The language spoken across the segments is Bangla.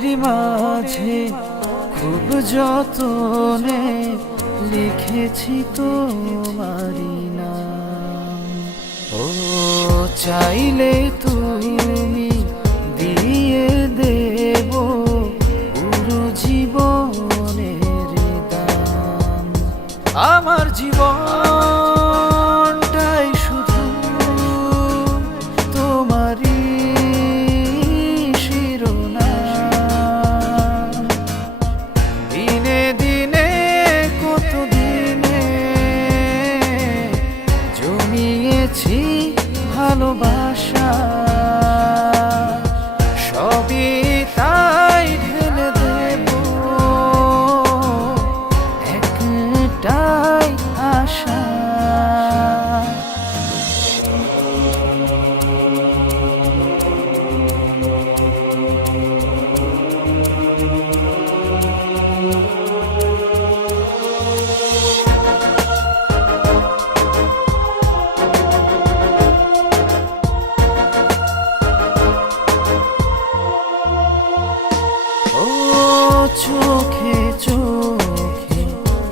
বুকেরই মাঝে খুব যতনে লিখেছি তোমারি না ও চাইলে তুমি ভালোবাসা।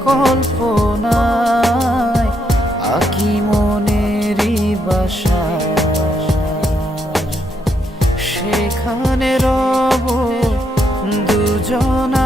কল্পনায় আকি মনেরই বাসা। সেখানে রব দুজনা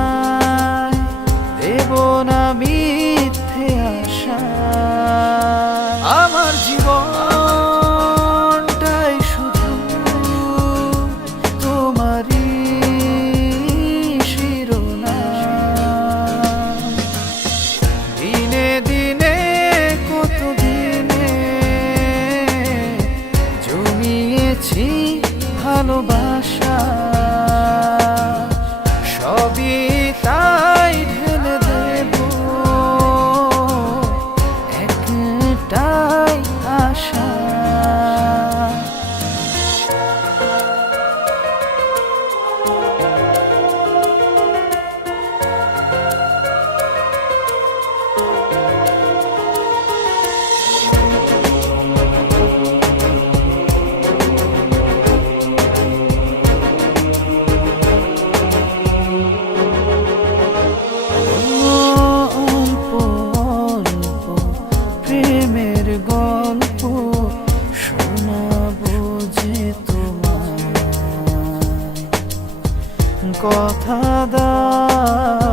কথা দাও,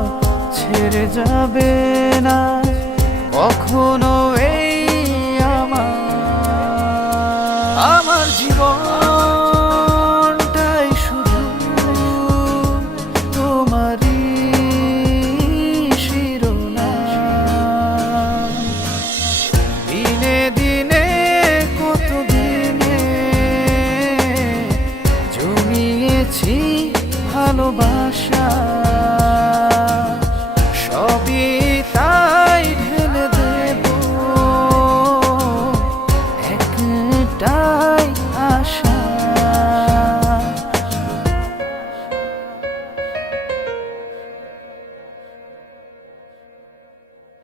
ছেড়ে যাবে না। কখনো এই আমার। আমার জীবনটাই শুধু তোমারই শিরোনা দিনে দিনে কত দিনে জমিয়েছি ভালোবাসা।